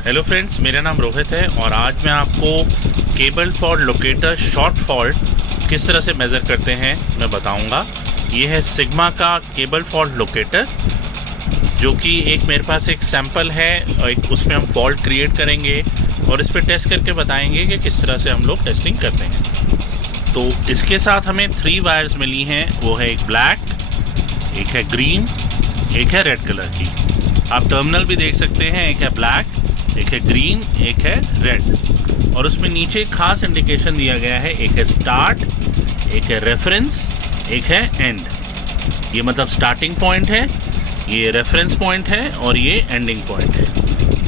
Hello friends, मेरा नाम रोहित है और आज मैं आपको cable fault locator short fault किस तरह से मेज़र करते हैं मैं बताऊंगा। ये है सिग्मा का केबल फॉल्ट लोकेटर, जो कि एक मेरे पास एक सैंपल है और एक उसमें हम फॉल्ट क्रिएट करेंगे और इस पर टेस्ट करके बताएंगे कि किस तरह से हम लोग टेस्टिंग करते हैं। तो इसके साथ हमें 3 वायर्स मिली हैं, वो है एक ब्लैक, एक है ग्रीन, एक है रेड कलर की। आप टर्मिनल भी देख सकते हैं, एक है ब्लैक, एक है ग्रीन, एक है रेड, और उसमें नीचे खास इंडिकेशन दिया गया है, एक है स्टार्ट, एक है रेफरेंस, एक है एंड। ये मतलब स्टार्टिंग पॉइंट है, ये रेफरेंस पॉइंट है और ये एंडिंग पॉइंट है।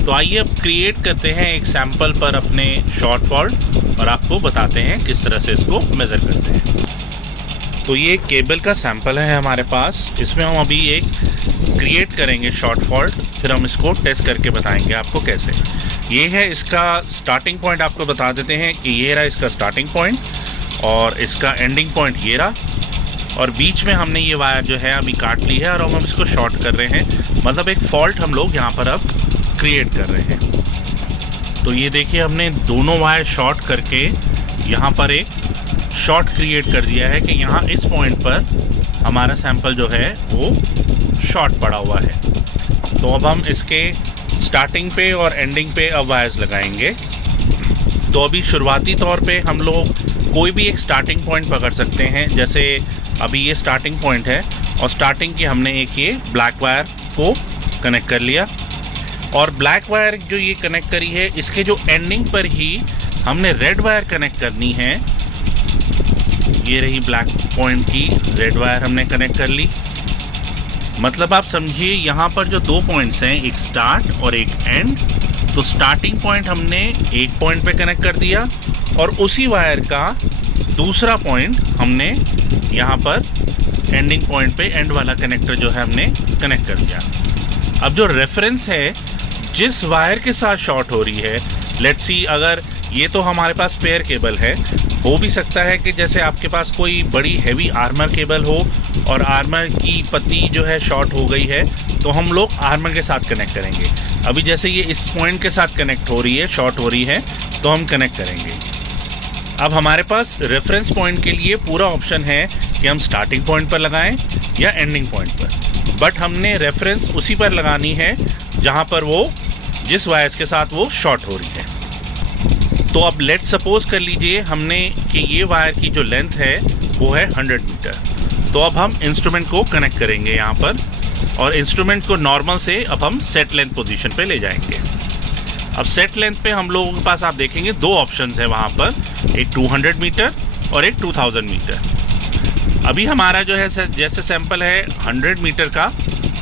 तो आइए अब क्रिएट करते हैं एक सैंपल पर अपने शॉर्ट फॉल्ट और आपको बताते हैं किस तरह से इसको मेज़र करते हैं। तो ये केबल का सैंपल है हमारे पास, इसमें हम अभी एक क्रिएट करेंगे शॉर्ट फॉल्ट, फिर हम इसको टेस्ट करके बताएंगे आपको कैसे। ये है इसका स्टार्टिंग पॉइंट, आपको बता देते हैं कि ये रहा इसका स्टार्टिंग पॉइंट और इसका एंडिंग पॉइंट ये रहा, और बीच में हमने ये वायर जो है अभी काट ली है और हम इसको शॉर्ट कर रहे हैं, मतलब एक फॉल्ट हम लोग यहाँ पर अब क्रिएट कर रहे हैं। तो ये देखिए, हमने दोनों वायर शॉर्ट करके यहाँ पर एक शॉर्ट क्रिएट कर दिया है कि यहाँ इस पॉइंट पर हमारा सैंपल जो है वो शॉर्ट पड़ा हुआ है। तो अब हम इसके स्टार्टिंग पे और एंडिंग पे अब वायर्स लगाएंगे। तो अभी शुरुआती तौर पे हम लोग कोई भी एक स्टार्टिंग पॉइंट पकड़ सकते हैं, जैसे अभी ये स्टार्टिंग पॉइंट है और स्टार्टिंग की हमने एक ये ब्लैक वायर को कनेक्ट कर लिया, और ब्लैक वायर जो ये कनेक्ट करी है इसके जो एंडिंग पर ही हमने रेड वायर कनेक्ट करनी है। ये रही ब्लैक पॉइंट की रेड वायर हमने कनेक्ट कर ली। मतलब आप समझिए, यहाँ पर जो 2 पॉइंट्स हैं, एक स्टार्ट और एक एंड, तो स्टार्टिंग पॉइंट हमने एक पॉइंट पे कनेक्ट कर दिया और उसी वायर का दूसरा पॉइंट हमने यहाँ पर एंडिंग पॉइंट पे एंड वाला कनेक्टर जो है हमने कनेक्ट कर दिया। अब जो रेफरेंस है जिस वायर के साथ शॉर्ट हो रही है, लेट्स सी अगर ये तो हमारे पास पेयर केबल है, हो भी सकता है कि जैसे आपके पास कोई बड़ी हैवी आर्मर केबल हो और आर्मर की पत्ती जो है शॉर्ट हो गई है, तो हम लोग आर्मर के साथ कनेक्ट करेंगे। अभी जैसे ये इस पॉइंट के साथ कनेक्ट हो रही है, शॉर्ट हो रही है, तो हम कनेक्ट करेंगे। अब हमारे पास रेफरेंस पॉइंट के लिए पूरा ऑप्शन है कि हम स्टार्टिंग पॉइंट पर लगाएं या एंडिंग पॉइंट पर, बट हमने रेफरेंस उसी पर लगानी है जहाँ पर वो जिस वायर्स के साथ वो शॉर्ट हो रही है। तो अब लेट सपोज कर लीजिए हमने कि ये वायर की जो लेंथ है वो है 100 मीटर। तो अब हम इंस्ट्रूमेंट को कनेक्ट करेंगे यहाँ पर, और इंस्ट्रूमेंट को नॉर्मल से अब हम सेट लेंथ पोजीशन पे ले जाएंगे। अब सेट लेंथ पे हम लोगों के पास आप देखेंगे 2 ऑप्शंस है वहाँ पर, एक 200 मीटर और एक 2000 मीटर। अभी हमारा जो है जैसे सैंपल है 100 मीटर का,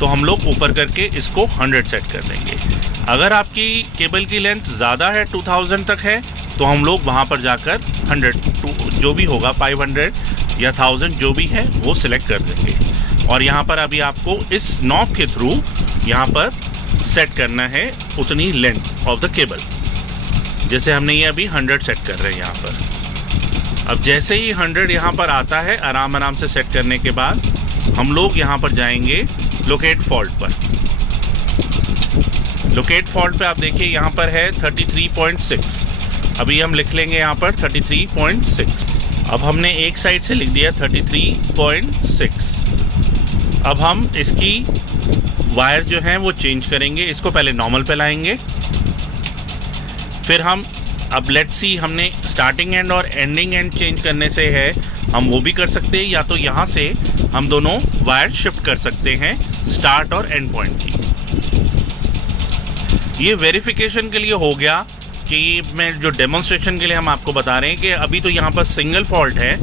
तो हम लोग ऊपर करके इसको 100 सेट कर देंगे। अगर आपकी केबल की लेंथ ज़्यादा है, 2000 तक है, तो हम लोग वहाँ पर जाकर 100 जो भी होगा 500 या 1000 जो भी है वो सिलेक्ट कर देंगे, और यहाँ पर अभी आपको इस नॉब के थ्रू यहाँ पर सेट करना है उतनी लेंथ ऑफ द केबल। जैसे हमने ये अभी 100 सेट कर रहे हैं यहाँ पर। अब जैसे ही 100 यहाँ पर आता है, आराम से सेट करने के बाद हम लोग यहाँ पर जाएंगे लोकेट फॉल्ट पर। लोकेट फॉल्ट पे आप देखिए यहाँ पर है 33.6, अभी हम लिख लेंगे यहाँ पर 33.6। अब हमने एक साइड से लिख दिया 33.6। अब हम इसकी वायर जो हैं वो चेंज करेंगे, इसको पहले नॉर्मल पे लाएंगे, फिर हम अब लेट्स सी हमने स्टार्टिंग एंड और एंडिंग एंड चेंज करने से है, हम वो भी कर सकते हैं, या तो यहाँ से हम दोनों वायर शिफ्ट कर सकते हैं स्टार्ट और एंड पॉइंट की। ये वेरिफिकेशन के लिए हो गया कि मैं जो डेमोन्स्ट्रेशन के लिए हम आपको बता रहे हैं कि अभी तो यहाँ पर सिंगल फॉल्ट है,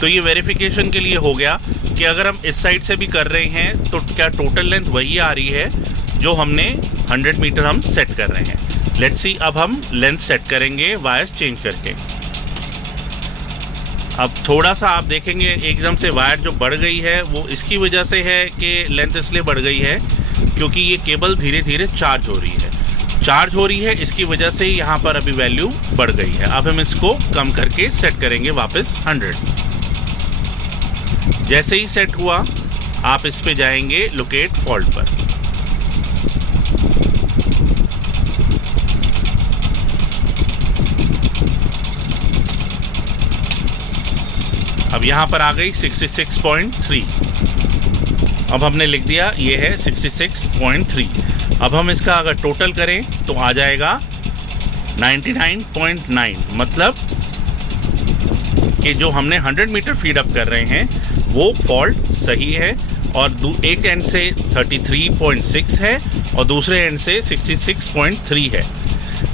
तो ये वेरिफिकेशन के लिए हो गया कि अगर हम इस साइड से भी कर रहे हैं तो क्या टोटल लेंथ वही आ रही है जो हमने 100 मीटर हम सेट कर रहे हैं। लेट्स सी अब हम लेंथ सेट करेंगे वायर्स चेंज करके। अब थोड़ा सा आप देखेंगे एकदम से वायर जो बढ़ गई है, वो इसकी वजह से है कि लेंथ इसलिए बढ़ गई है क्योंकि ये केबल धीरे धीरे चार्ज हो रही है, इसकी वजह से यहाँ पर अभी वैल्यू बढ़ गई है। अब हम इसको कम करके सेट करेंगे वापस 100। जैसे ही सेट हुआ आप इस पे जाएंगे लोकेट फॉल्ट पर। अब यहाँ पर आ गई 66.3। अब हमने लिख दिया ये है 66.3। अब हम इसका अगर टोटल करें तो आ जाएगा 99.9। मतलब कि जो हमने 100 मीटर फीड अप कर रहे हैं वो फॉल्ट सही है, और एक एंड से 33.6 है और दूसरे एंड से 66.3 है।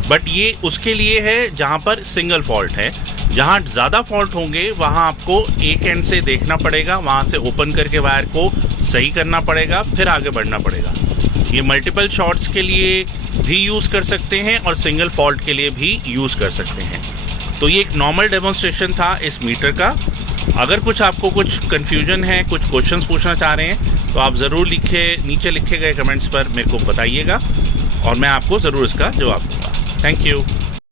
बट ये उसके लिए है जहाँ पर सिंगल फॉल्ट है। जहाँ ज़्यादा फॉल्ट होंगे वहाँ आपको एक एंड से देखना पड़ेगा, वहाँ से ओपन करके वायर को सही करना पड़ेगा, फिर आगे बढ़ना पड़ेगा। ये मल्टीपल शॉट्स के लिए भी यूज़ कर सकते हैं और सिंगल फॉल्ट के लिए भी यूज़ कर सकते हैं। तो ये एक नॉर्मल डेमोन्स्ट्रेशन था इस मीटर का। अगर कुछ आपको कुछ कन्फ्यूजन है, कुछ क्वेश्चंस पूछना चाह रहे हैं तो आप ज़रूर नीचे लिखे गए कमेंट्स पर मेरे को बताइएगा और मैं आपको ज़रूर इसका जवाब दूँगा। Thank you.